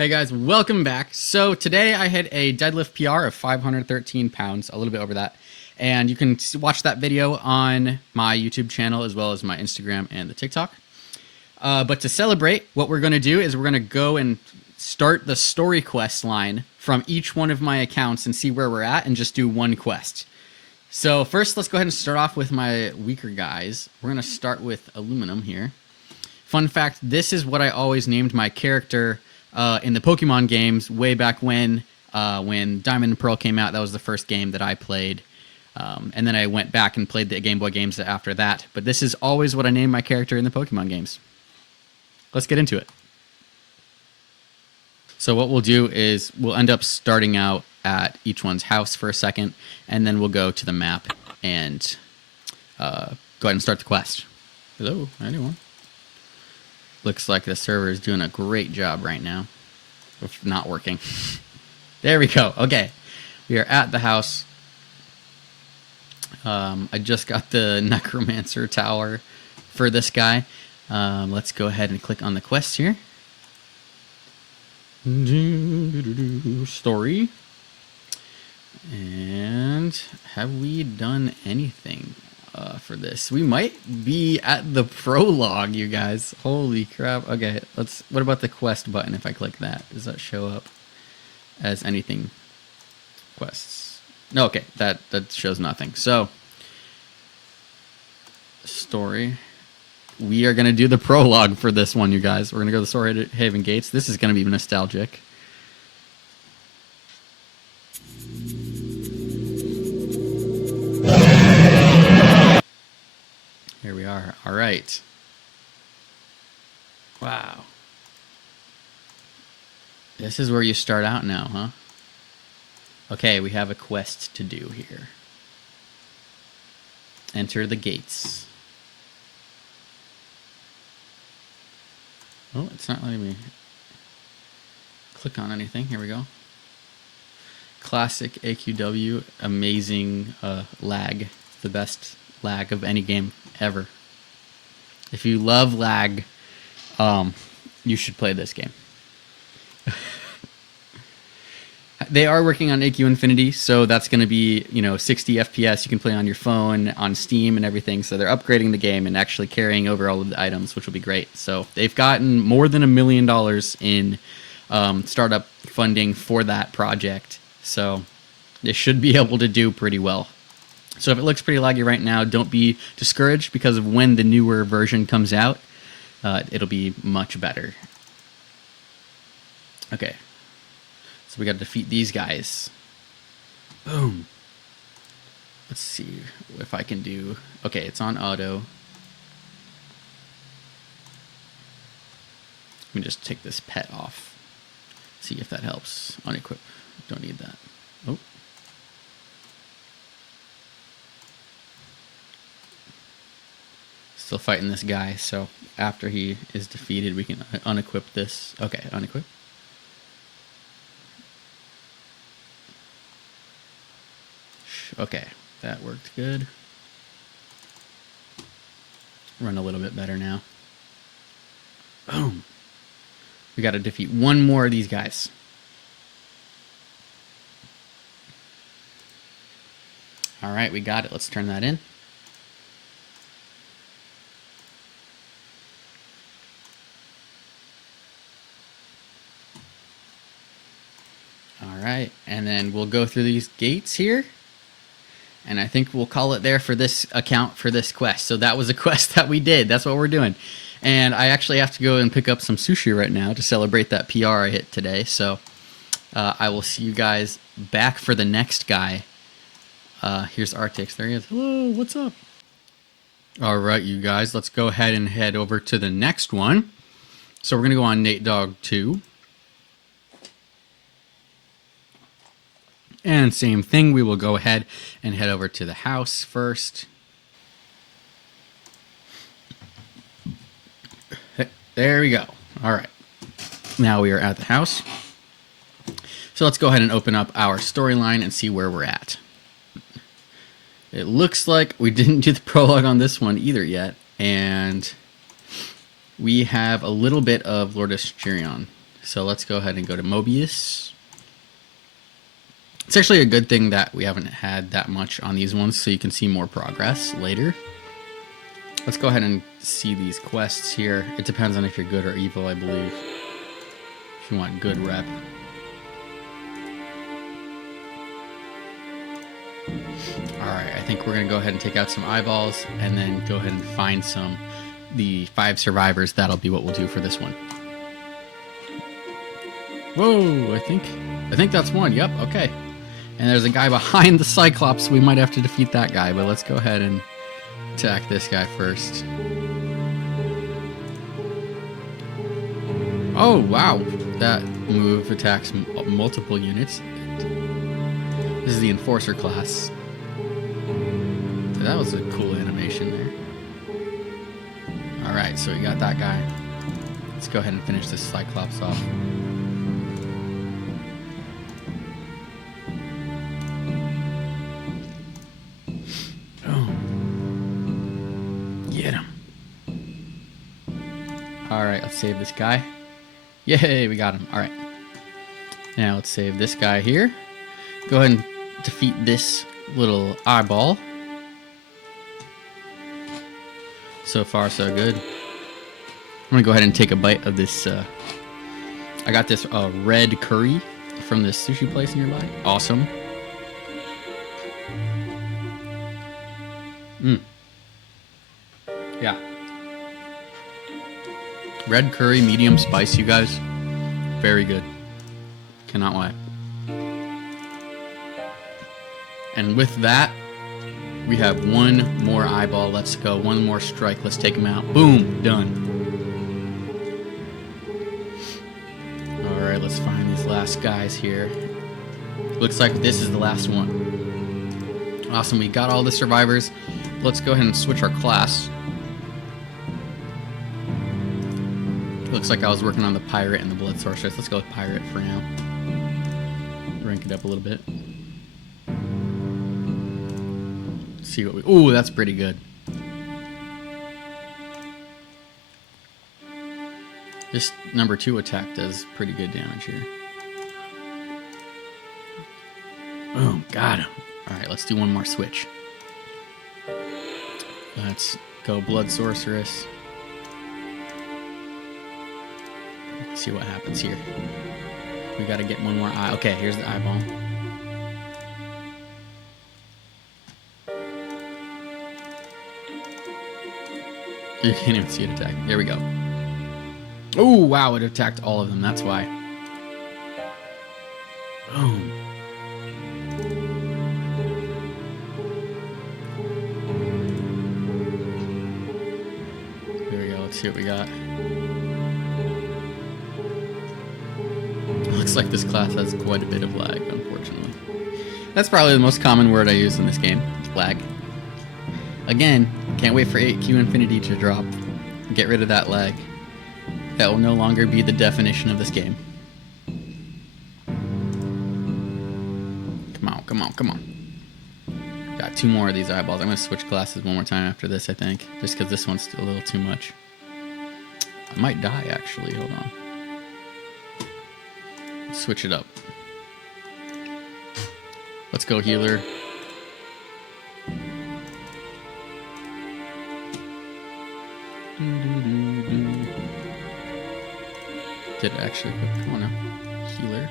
Hey guys, welcome back. So today I hit a deadlift PR of 513 pounds, a little bit over that. And you can watch that video on my YouTube channel as well as my Instagram and the TikTok. But to celebrate, what we're going to do is we're going to go and start the story quest line from each one of my accounts and see where we're at and just do one quest. So first, let's go ahead and start off with my weaker guys. We're going to start with aluminum here. Fun fact, this is what I always named my character in the Pokemon games way back when Diamond and Pearl came out. That was the first game that I played. And then I went back and played the Game Boy games after that. But this is always what I named my character in the Pokemon games. Let's get into it. So what we'll do is we'll end up starting out at each one's house for a second, and then we'll go to the map and go ahead and start the quest. Hello, anyone? Looks like the server is doing a great job right now of not working. There we go. Okay. We are at the house. I just got the Necromancer Tower for this guy. Let's go ahead and click on the quest here. Story. And have we done anything for this? We might be at the prologue, you guys. Holy crap. Okay, what about the quest button? If I click that, does that show up as anything? Quests. No, okay, that shows nothing. So story. We are going to do the prologue for this one, you guys. We're going to go to the Storyhaven Gates. This is going to be nostalgic. Here we are. All right. Wow. This is where you start out now, huh? Okay, we have a quest to do here. Enter the gates. Oh, it's not letting me click on anything. Here we go. Classic AQW. Amazing lag. The best lag of any game ever. If you love lag, you should play this game. They are working on AQ Infinity, so that's going to be, 60 FPS. You can play on your phone, on Steam, and everything. So they're upgrading the game and actually carrying over all of the items, which will be great. So they've gotten more than $1 million in startup funding for that project. So they should be able to do pretty well. So if it looks pretty laggy right now, don't be discouraged, because of when the newer version comes out, it'll be much better. Okay. So we got to defeat these guys. Boom. Let's see if I can do... Okay, it's on auto. Let me just take this pet off. See if that helps. Unequip. Don't need that. Oh. Still fighting this guy, so after he is defeated, we can unequip this. Okay, unequip. Okay, that worked good. Run a little bit better now. Boom. We got to defeat one more of these guys. All right, we got it. Let's turn that in. All right, and then we'll go through these gates here. And I think we'll call it there for this account, for this quest. So that was a quest that we did. That's what we're doing. And I actually have to go and pick up some sushi right now to celebrate that PR I hit today. So I will see you guys back for the next guy. Here's Arctix. There he is. Hello, what's up? All right, you guys. Let's go ahead and head over to the next one. So we're going to go on Nate S02. And same thing, we will go ahead and head over to the house first. There we go. All right. Now we are at the house. So let's go ahead and open up our storyline and see where we're at. It looks like we didn't do the prologue on this one either yet. And we have a little bit of Lourdes Gerion. So let's go ahead and go to Mobius. It's actually a good thing that we haven't had that much on these ones, so you can see more progress later. Let's go ahead and see these quests here. It depends on if you're good or evil, I believe. If you want good rep. Alright, I think we're going to go ahead and take out some eyeballs and then go ahead and find the 5 survivors. That'll be what we'll do for this one. Whoa, I think that's one. Yep, okay. And there's a guy behind the Cyclops. We might have to defeat that guy, but let's go ahead and attack this guy first. Oh, wow. That move attacks multiple units. This is the Enforcer class. That was a cool animation there. Alright, so we got that guy. Let's go ahead and finish this Cyclops off. Get him. Alright, let's save this guy. Yay, we got him. Alright. Now let's save this guy here. Go ahead and defeat this little eyeball. So far, so good. I'm gonna go ahead and take a bite of this. I got this red curry from this sushi place nearby. Awesome. Yeah. Red curry, medium spice, you guys. Very good. Cannot lie. And with that, we have one more eyeball. Let's go. One more strike. Let's take him out. Boom. Done. Alright, let's find these last guys here. Looks like this is the last one. Awesome. We got all the survivors. Let's go ahead and switch our class. Looks like I was working on the pirate and the blood sorceress. Let's go with pirate for now. Rank it up a little bit. See what we... Ooh, that's pretty good. This number 2 attack does pretty good damage here. Oh, got him. Alright, let's do one more switch. Let's go blood sorceress. Let's see what happens here. We gotta get one more eye. Okay, here's the eyeball. You can't even see it attack. There we go. Oh, wow, it attacked all of them. That's why. Boom. There we go. Let's see what we got. Looks like this class has quite a bit of lag, unfortunately. That's probably the most common word I use in this game. Lag. Again, can't wait for AQ Infinity to drop. Get rid of that lag. That will no longer be the definition of this game. Come on, come on, come on. Got 2 more of these eyeballs. I'm going to switch classes one more time after this, I think. Just because this one's a little too much. I might die, actually. Hold on. Let's switch it up. Let's go healer. Did it actually equip? Come on now. Healer.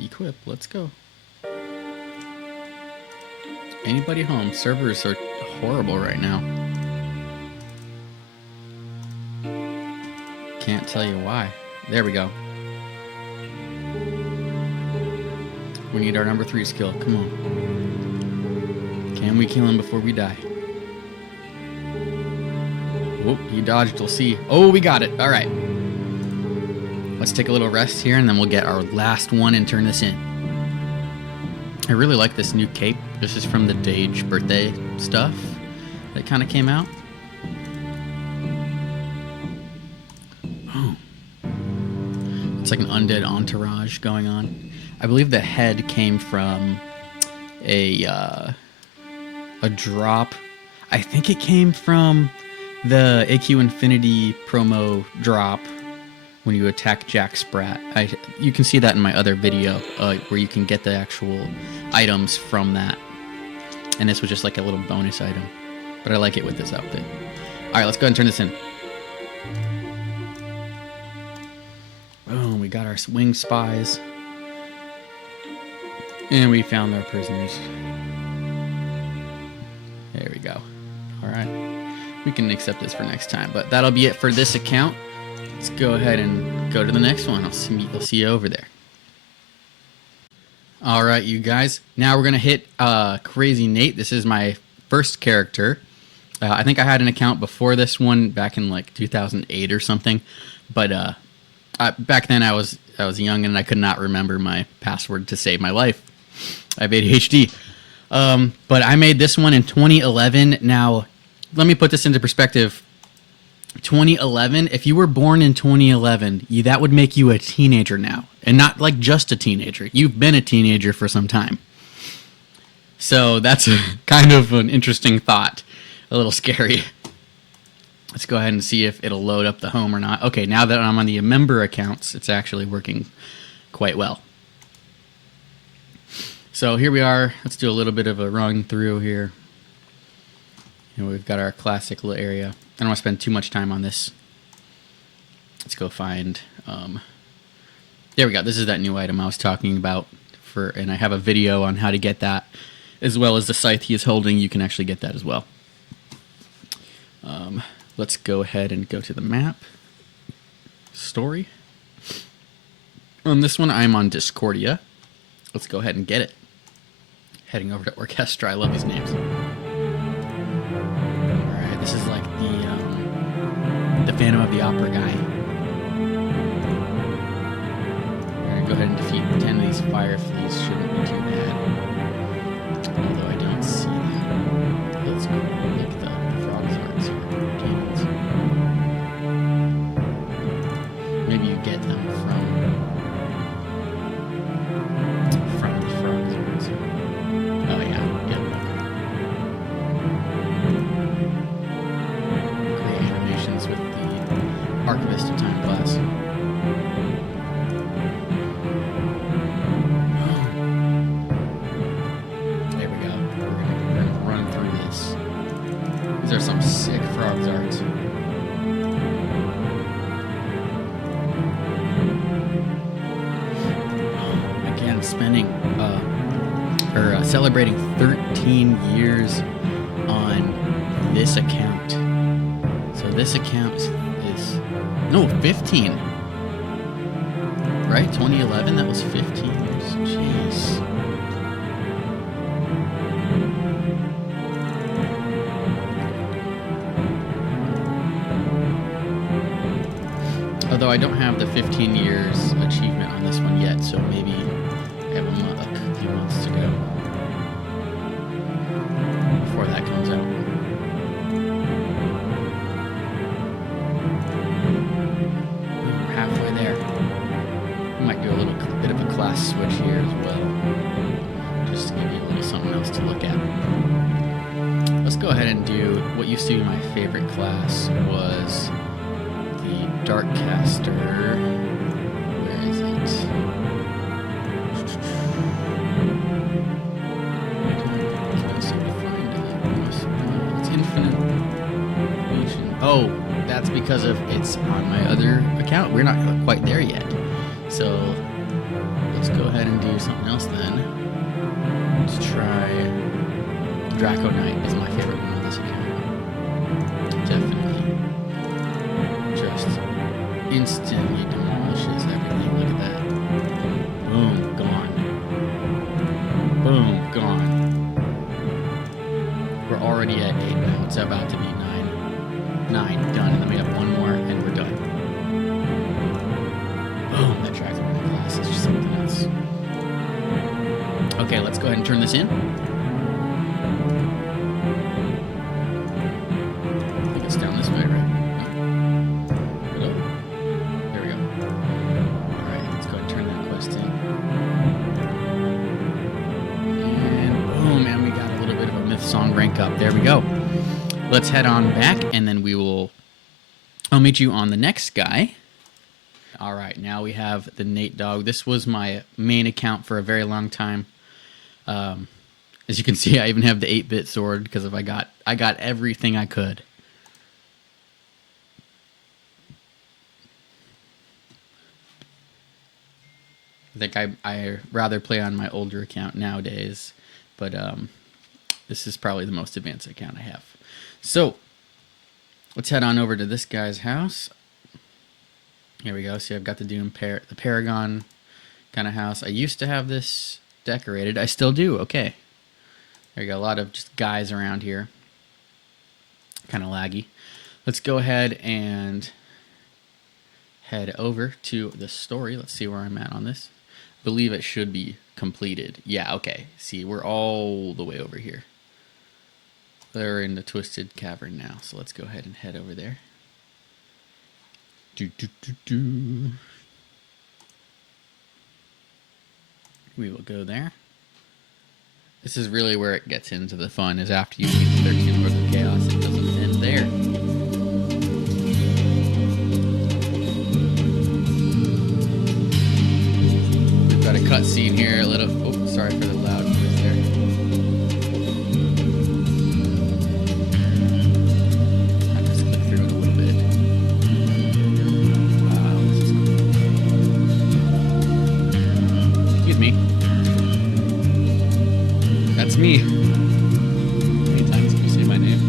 Equip. Let's go. Anybody home? Servers are horrible right now. Can't tell you why. There we go. We need our number 3 skill. Come on. Can we kill him before we die? Whoop, he dodged. We'll see. Oh, we got it. All right. Let's take a little rest here, and then we'll get our last one and turn this in. I really like this new cape. This is from the Dage birthday stuff that kind of came out. Oh. It's like an undead entourage going on. I believe the head came from a drop. I think it came from the AQ Infinity promo drop when you attack Jack Sprat. You can see that in my other video where you can get the actual items from that. And this was just like a little bonus item. But I like it with this outfit. Alright, let's go ahead and turn this in. Boom, we got our wing spies. And we found our prisoners. There we go. Alright. We can accept this for next time. But that'll be it for this account. Let's go ahead and go to the next one. I'll see you over there. Alright, you guys. Now we're going to hit Crazy Nate. This is my first character. I think I had an account before this one back in like 2008 or something. But back then I was young and I could not remember my password to save my life. I have ADHD. But I made this one in 2011. Now, let me put this into perspective. 2011, if you were born in 2011, that would make you a teenager now. And not like just a teenager. You've been a teenager for some time. So that's kind of an interesting thought. A little scary. Let's go ahead and see if it'll load up the home or not. Okay, now that I'm on the member accounts, it's actually working quite well. So here we are. Let's do a little bit of a run through here. We've got our classic little area. I don't want to spend too much time on this. Let's go find... there we go. This is that new item I was talking about. And I have a video on how to get that. As well as the scythe he is holding. You can actually get that as well. Let's go ahead and go to the map. Story. On this one, I'm on Discordia. Let's go ahead and get it. Heading over to Orchestra. I love these names. Alright, this is like the Phantom of the Opera guy. We're going to go ahead and defeat 10 of these fire fleas. Shouldn't be too bad. Although I don't see that. Let's go look at the frog's hearts here. Demons. Maybe you get them from the frog's hearts. Oh yeah, yep. Great animations with the Archivist of Time class. There we go. We're gonna run through this. These are some sick frog's arts. Again, celebrating 13 years on this account. So this account is no 15, right? 2011. That was 15 years. Jeez. Although I don't have the 15 years achievement on this one yet, so maybe I have a few months to go before that comes out. We're halfway there. I might do a little bit of a class switch here as well, just to give you a little something else to look at. Let's go ahead and do what used to be my favorite class was the Darkcaster. Where is it? It's Infinite Legion. Oh, that's because of it's on my other account. We're not quite there yet. So let's go ahead and do something else then. Let's try Draco Knight is my favorite one on this account. Definitely. Just instantly demolishes everything. Look at that. Boom, gone. Boom, gone. We're already at 8 now. It's about to be 9. 9, done. And then we have one more, and we're done. Boom, that Dragon class is just something else. Okay, let's go ahead and turn this in. I think it's down this way, right? Hello? There we go. Alright, let's go ahead and turn that quest in. And boom, and we got a little bit of a myth song rank up. There we go. Let's head on back, and then I'll meet you on the next guy. All right, now we have the Nate dog. This was my main account for a very long time. As you can see, I even have the 8-bit sword because I got everything I could. I think I rather play on my older account nowadays, but this is probably the most advanced account I have. So let's head on over to this guy's house. Here we go. See, I've got the the Paragon kind of house. I used to have this decorated. I still do. Okay. There you go. A lot of just guys around here. Kind of laggy. Let's go ahead and head over to the story. Let's see where I'm at on this. I believe it should be completed. Yeah, okay. See, we're all the way over here. They're in the Twisted Cavern now, so let's go ahead and head over there. We will go there. This is really where it gets into the fun, is after you beat the 13 Lords of Chaos. It doesn't end there. We've got a cutscene here, a little... Oh, sorry for the loud noise there. I'll just click through it a little bit. Wow, this is cool. Excuse me. That's me. How many times did you say my name?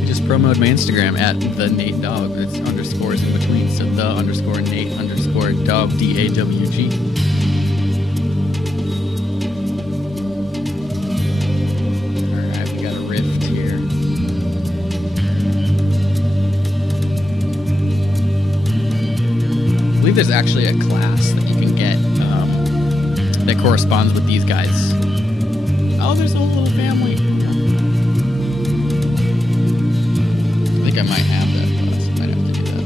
I just promoted my Instagram at the Nate Dog. It's underscores in between, so the underscore Nate underscore dog DAWG. Alright, we got a rift here. I believe there's actually a class that you can get that corresponds with these guys. Oh, there's a whole little family. I think I might have that class. I might have to do that.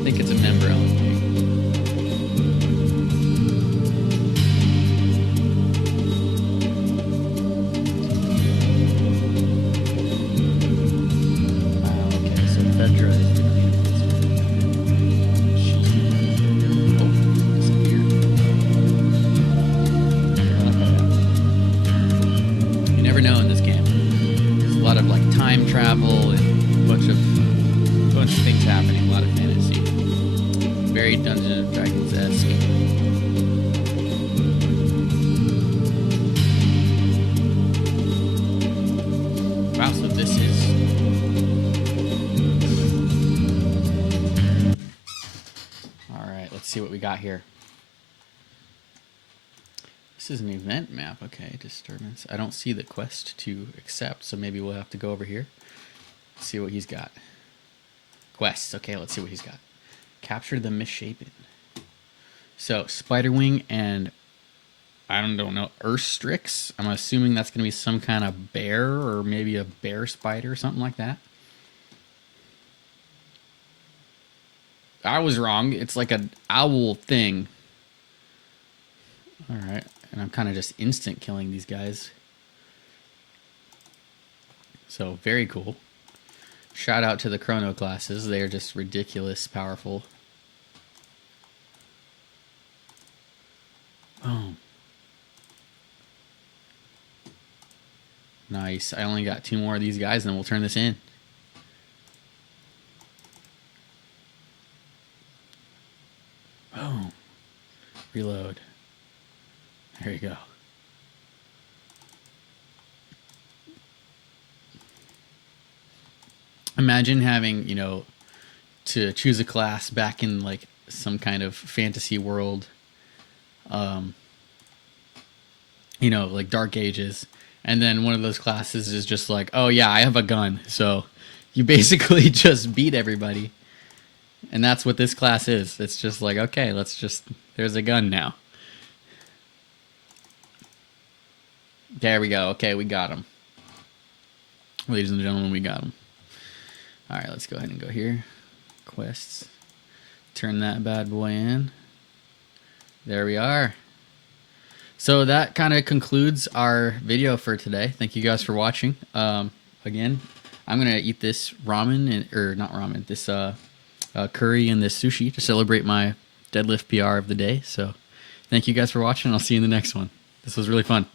I think it's a member only. Wow, okay, so Fedra is the queen of this. Know in this game, there's a lot of like time travel and a bunch of things happening, a lot of fantasy, very Dungeons and Dragons-esque. Wow, so this is all right. Let's see what we got here. This is an event map. Okay, disturbance. I don't see the quest to accept, so maybe we'll have to go over here. Let's see what he's got. Quests. Okay, let's see what he's got. Capture the Misshapen. So, Spiderwing and I don't know, Urstrix. I'm assuming that's going to be some kind of bear or maybe a bear spider or something like that. I was wrong. It's like an owl thing. All right. And I'm kind of just instant killing these guys. So, very cool. Shout out to the Chrono classes. They are just ridiculous, powerful. Boom. Nice. I only got 2 more of these guys, and then we'll turn this in. Boom. Reload. There you go. Imagine having, you know, to choose a class back in like some kind of fantasy world, you know, like Dark Ages, and then one of those classes is just like, oh yeah, I have a gun, so you basically just beat everybody, and that's what this class is. It's just like, okay, there's a gun now. There we go. Okay, we got him. Ladies and gentlemen, we got him. All right, let's go ahead and go here. Quests. Turn that bad boy in. There we are. So that kind of concludes our video for today. Thank you guys for watching. Again, I'm going to eat this ramen, or not ramen, this curry and this sushi to celebrate my deadlift PR of the day. So thank you guys for watching. I'll see you in the next one. This was really fun.